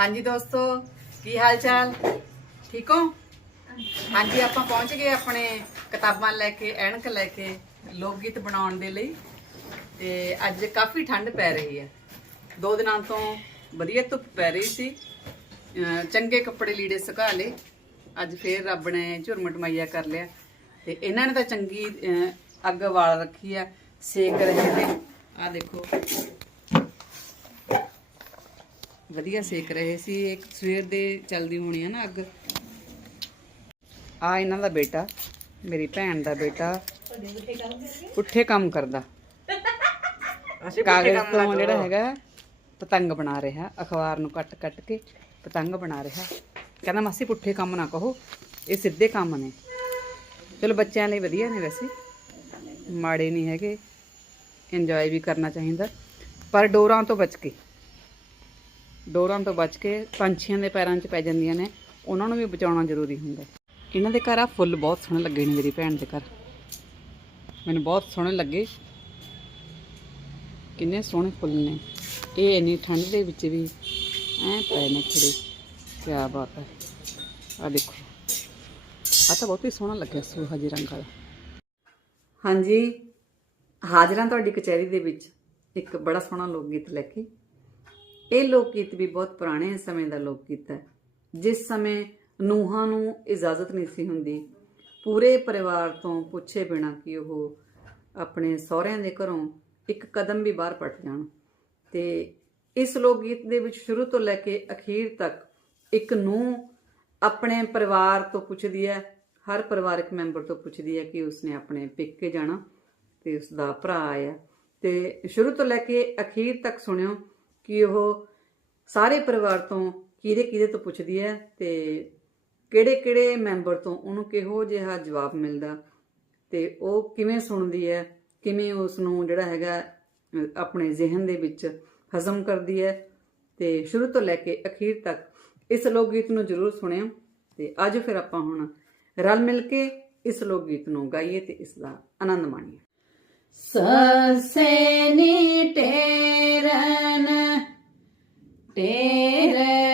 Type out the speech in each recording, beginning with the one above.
ਹਾਂਜੀ ਦੋਸਤੋ, ਕੀ ਹਾਲ ਚਾਲ ਠੀਕ ਹੋ? ਹਾਂਜੀ, ਆਪਾਂ ਪਹੁੰਚ ਗਏ ਆਪਣੇ ਕਿਤਾਬਾਂ ਲੈ ਕੇ, ਐਨਕ ਲੈ ਕੇ ਲੋਕ ਗੀਤ ਬਣਾਉਣ ਦੇ ਲਈ। ਤੇ ਅੱਜ ਕਾਫੀ ਠੰਡ ਪੈ ਰਹੀ ਹੈ। ਦੋ ਦਿਨਾਂ ਤੋਂ ਵਧੀਆ ਧੁੱਪ ਪੈ ਰਹੀ ਸੀ। ਚੰਗੇ ਕੱਪੜੇ ਲੀੜੇ ਸੁਕਾ ਲਏ। ਅੱਜ ਫੇਰ ਰੱਬ ਨੇ ਝੁਰਮਟ ਮਾਈਆ ਕਰ ਲਿਆ। ਤੇ ਇਹਨਾਂ ਨੇ ਤਾਂ ਚੰਗੀ ਅੱਗ ਵਾਲ ਰੱਖੀ ਆ ਸੇਕ ਰਹੇ ਨੇ। ਆ ਦੇਖੋ। ਵਧੀਆ ਸੇਕ ਰਹੇ ਸੀ ਇੱਕ ਸਵੇਰ ਦੇ ਚੱਲਦੀ ਹੋਣੀ ਹੈ ਨਾ ਅੱਗ। ਆ ਇਹਨਾਂ ਦਾ ਬੇਟਾ ਮੇਰੀ ਭੈਣ ਦਾ ਬੇਟਾ ਪੁੱਠੇ ਕੰਮ ਕਰਦਾ। ਕਾਗਜ਼ ਤੋਂ ਜਿਹੜਾ ਹੈਗਾ ਪਤੰਗ ਬਣਾ ਰਿਹਾ ਅਖਬਾਰ ਨੂੰ ਕੱਟ ਕੱਟ ਕੇ ਪਤੰਗ ਬਣਾ ਰਿਹਾ। ਕਹਿੰਦਾ ਮਾਸੀ ਪੁੱਠੇ ਕੰਮ ਨਾ ਕਹੋ ਇਹ ਸਿੱਧੇ ਕੰਮ ਨੇ। ਚਲੋ ਬੱਚਿਆਂ ਲਈ ਵਧੀਆ ਨੇ ਵੈਸੇ। ਮਾੜੇ ਨਹੀਂ ਹੈਗੇ ਇੰਜੋਏ ਵੀ ਕਰਨਾ ਚਾਹੀਦਾ। ਪਰ ਡੋਰਾਂ ਤੋਂ ਬਚ ਕੇ ਡੋਰਾਂ ਤੋਂ ਬਚ ਕੇ ਪੰਛੀਆਂ ਦੇ ਪੈਰਾਂ 'ਚ ਪੈ ਜਾਂਦੀਆਂ ਨੇ, ਉਹਨਾਂ ਨੂੰ ਵੀ ਬਚਾਉਣਾ ਜ਼ਰੂਰੀ ਹੁੰਦਾ। ਇਹਨਾਂ ਦੇ ਘਰ ਆ ਫੁੱਲ ਬਹੁਤ ਸੋਹਣੇ ਲੱਗੇ ਨੇ ਮੇਰੀ ਭੈਣ ਦੇ ਘਰ। ਮੈਨੂੰ ਬਹੁਤ ਸੋਹਣੇ ਲੱਗੇ। ਕਿੰਨੇ ਸੋਹਣੇ ਫੁੱਲ ਨੇ। ਇਹ ਇੰਨੀ ਠੰਡ ਦੇ ਵਿੱਚ ਵੀ ਐ ਪਏ ਨੇ ਖਿੜੇ। ਕੀ ਬਾਤ ਹੈ। ਆ ਦੇਖੋ। ਆ ਤਾਂ ਬਹੁਤ ਹੀ ਸੋਹਣਾ ਲੱਗਿਆ ਸੂਹਾ ਜਿਹੇ ਰੰਗ ਵਾਲਾ। ਹਾਂਜੀ। ਹਾਜ਼ਰਾਂ ਤੁਹਾਡੀ ਕਚਹਿਰੀ ਦੇ ਵਿੱਚ ਇੱਕ ਬੜਾ ਸੋਹਣਾ ਲੋਕ ਗੀਤ ਲੈ ਕੇ ਇਹ ਲੋਕ ਗੀਤ ਵੀ ਬਹੁਤ ਪੁਰਾਣੇ ਸਮੇਂ ਦਾ ਲੋਕ ਗੀਤ ਹੈ। ਜਿਸ ਸਮੇਂ ਨੂਹਾਂ ਨੂੰ ਇਜਾਜ਼ਤ ਨਹੀਂ ਸੀ ਹੁੰਦੀ, ਪੂਰੇ ਪਰਿਵਾਰ ਤੋਂ ਪੁੱਛੇ ਬਿਨਾ ਕਿ ਉਹ ਆਪਣੇ ਸਹੁਰਿਆਂ ਦੇ ਘਰੋਂ ਇੱਕ ਕਦਮ ਵੀ ਬਾਹਰ ਪਟ ਜਾਣ। ਤੇ ਇਸ ਲੋਕ ਗੀਤ ਦੇ ਵਿੱਚ ਸ਼ੁਰੂ ਤੋਂ ਲੈ ਕੇ ਅਖੀਰ ਤੱਕ ਇੱਕ ਨੂੰ ਆਪਣੇ ਪਰਿਵਾਰ ਤੋਂ ਪੁੱਛਦੀ ਹੈ, ਹਰ ਪਰਿਵਾਰਕ ਮੈਂਬਰ ਤੋਂ ਪੁੱਛਦੀ ਹੈ ਕਿ ਉਸਨੇ ਆਪਣੇ ਪੇਕੇ ਜਾਣਾ ਤੇ ਉਸ ਦਾ ਭਰਾ ਆਇਆ। ਤੇ ਸ਼ੁਰੂ ਤੋਂ ਲੈ ਕੇ ਅਖੀਰ ਤੱਕ ਸੁਣਿਓ ਕਿ ਉਹ ਸਾਰੇ ਪਰਿਵਾਰ ਤੋਂ ਕਿਹਦੇ ਕਿਹਦੇ ਤੋਂ ਪੁੱਛਦੀ ਹੈ ਤੇ ਕਿਹੜੇ ਕਿਹੜੇ ਮੈਂਬਰ ਤੋਂ ਉਹਨੂੰ ਕਿਹੋ ਜਿਹਾ ਜਵਾਬ ਮਿਲਦਾ ਤੇ ਉਹ ਕਿਵੇਂ ਸੁਣਦੀ ਹੈ, ਕਿਵੇਂ ਉਸ ਨੂੰ ਜਿਹੜਾ ਹੈਗਾ ਆਪਣੇ ਜ਼ਿਹਨ ਦੇ ਵਿੱਚ ਹਜ਼ਮ ਕਰਦੀ ਹੈ ਤੇ ਸ਼ੁਰੂ ਤੋਂ ਲੈ ਕੇ ਅਖੀਰ ਤੱਕ ਇਸ ਲੋਕ ਗੀਤ ਨੂੰ ਜ਼ਰੂਰ ਸੁਣਿਓ ਤੇ ਅੱਜ ਫਿਰ ਆਪਾਂ ਹੁਣ ਰਲ ਮਿਲ ਕੇ ਇਸ ਲੋਕ ਗੀਤ ਨੂੰ ਗਾਈਏ ਤੇ ਇਸ ਦਾ ਆਨੰਦ ਮਾਣੀਏ। ਸਸੇਨੀ ਟੇਰਨ tere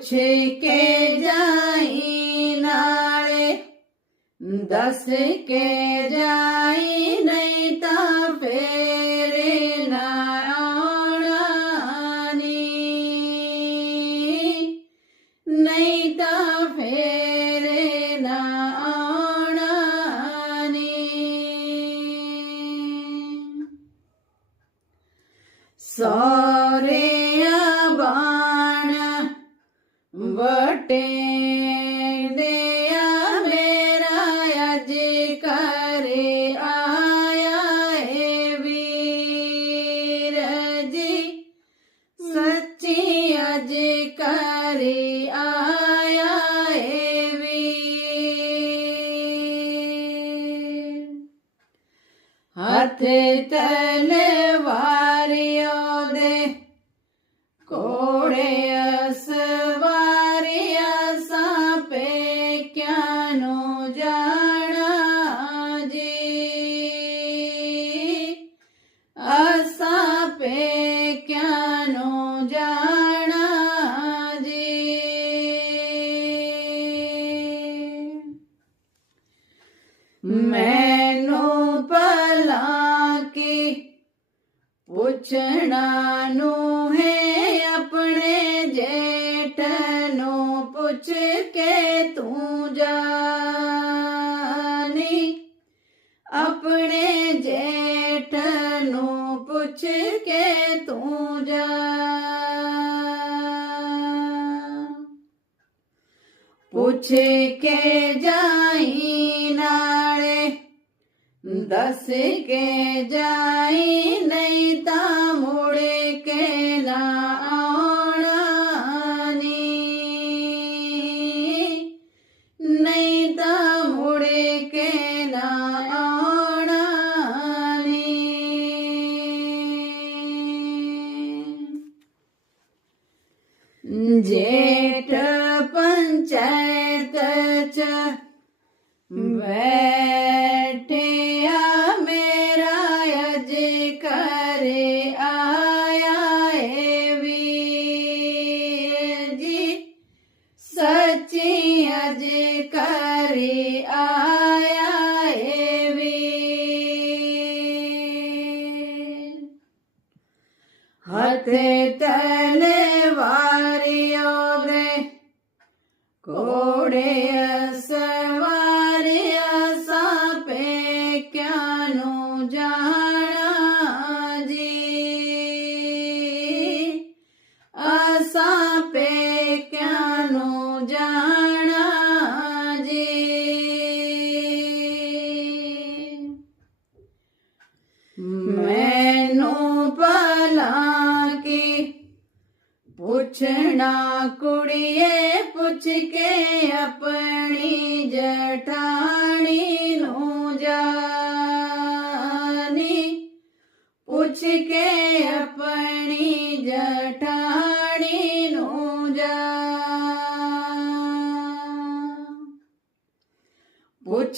ਪੁੱਛ ਕੇ ਜਾਈ ਨਾਲੇ ਦੱਸ ਕੇ ਜਾਈ ਨਹੀਂ ਤਾਂ ਫੇਰ ਨਾ ਆਉਣਾ ਨੀ ਨਹੀਂ ਤਾਂ ਫੇਰ ਹੱਥ ਤਲਵਾਰਿਓ ਦੇ ਕੋੜੇ ਅਸਵਾਰਿਆ ਸਾਪੇ ਕਿਆ ਨੂੰ ਜਾਣਾ ਜੀ। ਅਸਾਪੇ ਕਿਆ ਨੂੰ ਜਾਣਾ ਜੀ। ਮੈਂ ਪੁੱਛਣਾ ਨੂੰ ਹੈ ਆਪਣੇ ਜੇਠ ਨੂੰ ਪੁੱਛ ਕੇ ਤੂੰ ਜਾਣੀ। ਆਪਣੇ ਜੇਠ ਨੂੰ ਪੁੱਛ ਕੇ ਤੂੰ ਜਾ। ਪੁੱਛ ਕੇ ਜਾ ਦੱਸ ਕੇ ਜਾਈ ਨਹੀਂ ਤਾਂ ਮੁੜ ਕੇ ਨਾ ਆਉਣਾ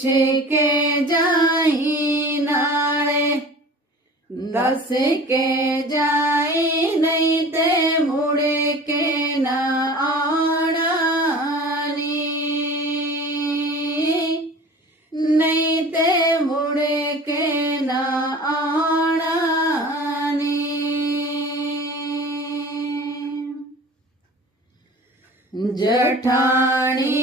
ਪੁੱਛ ਕੇ ਜਾਈ ਨਾਲੇ ਦੱਸ ਕੇ ਜਾਈ ਨਹੀਂ ਤੇ ਮੁੜ ਕੇ ਨਾ ਆਉਣਾ ਨੀ ਨਹੀਂ ਤੇ ਮੁੜ ਕੇ ਨਾ ਆਣਾ ਨੀ ਜਠਾਣੀ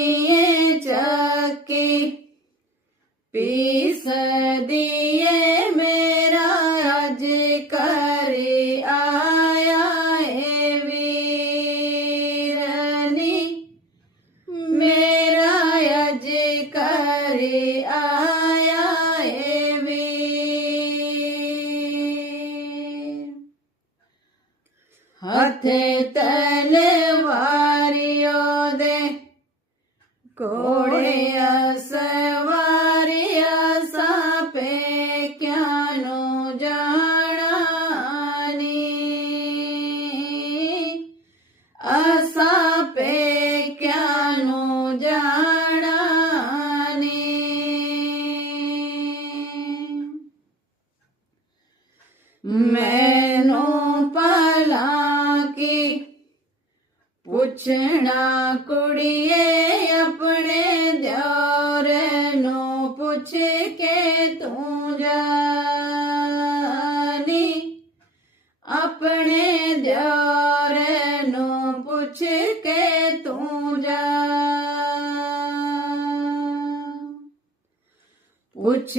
ਹੱਥੇ ਤਲਵਾਰਿਓ ਦੇ। ਕੋੜਿਆ ਸਵਾਰਿਆ ਸਾਪੇ ਕਿਆ ਨੂੰ ਜਾਣਾ ਨੀ ਅਸਾਂ ਪੇ ਕਿਆ ਪੁੱਛਣਾ ਕੁੜੀਏ ਆਪਣੇ ਦਿਓਰ ਨੂੰ ਪੁੱਛ ਕੇ ਤੂੰ ਜਾਣੀ ਆਪਣੇ ਦਿਓਰ ਨੂੰ ਪੁੱਛ ਕੇ ਤੂੰ ਜਾ ਪੁੱਛ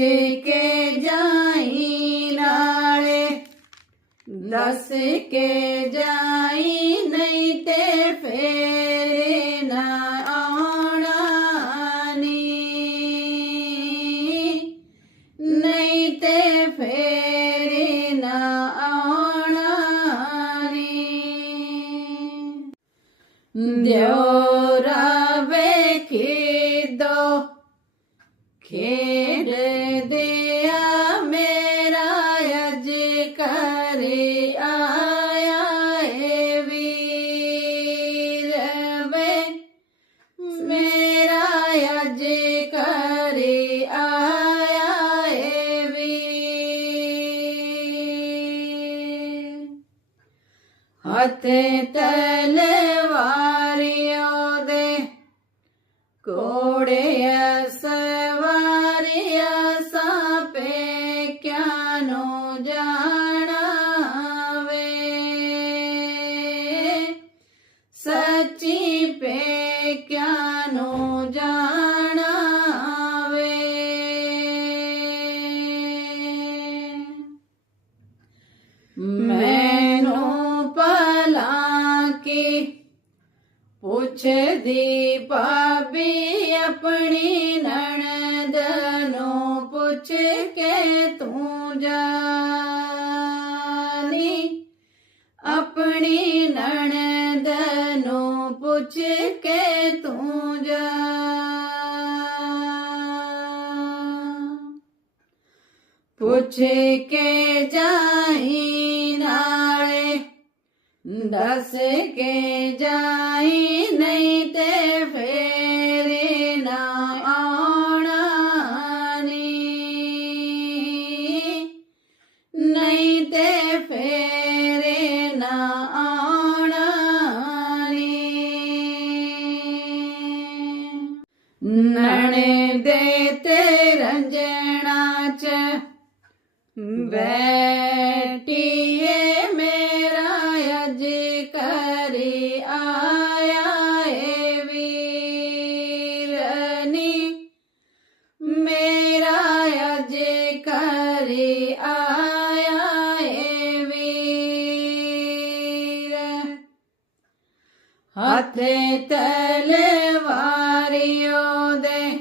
ਕੇ ਜਾਈ ਨਾਲੇ ਦੱਸ ਕੇ ਜਾਈ ਨਹੀਂ ਤੇ ਫੇਰ પૂછે કે જાય નાળે દસ કે ਹਾਥੇ ਤਲਵਾਰਿਓ ਦੇ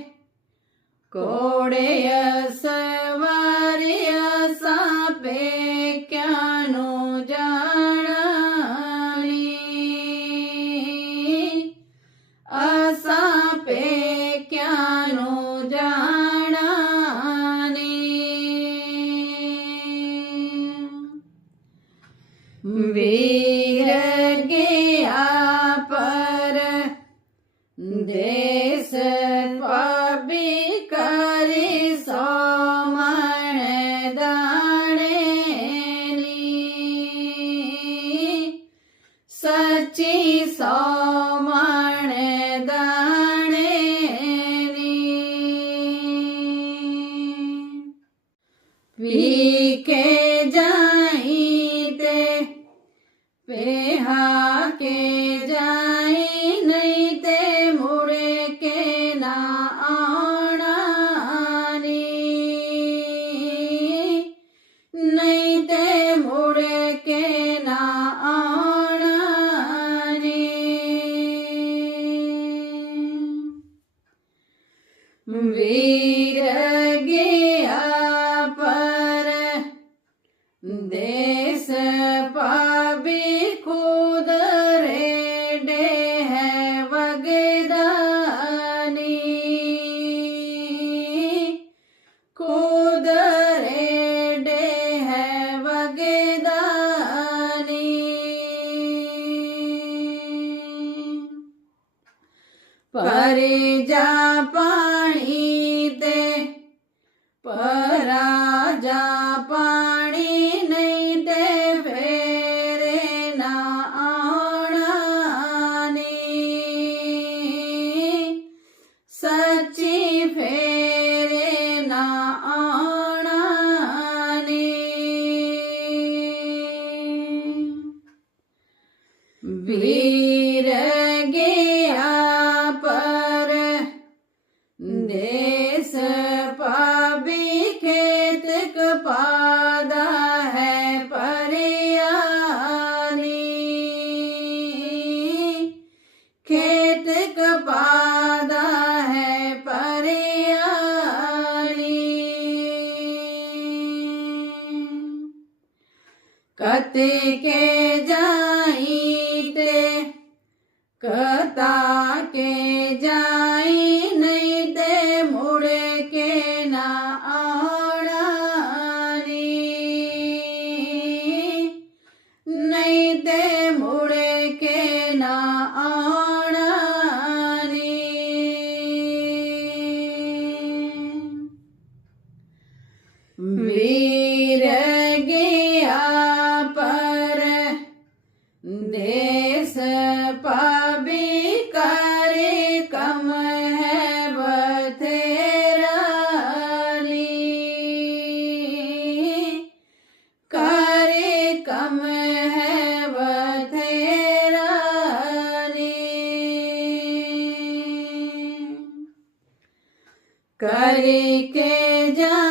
ਕੋੜੇ ਸਵਾਰਿਆ ਸਾਪੇ ਕਿਆ ਨੂੰ ਜਾਣਾਲੀ? ਅਸਾਪੇ ਕਿਆ ਨੂੰ ਜਾਣਾਲੀ? ਵੀਰ ਗੇ day. esse é pabico ਕਰੀ ਕੇ ਜਾਈ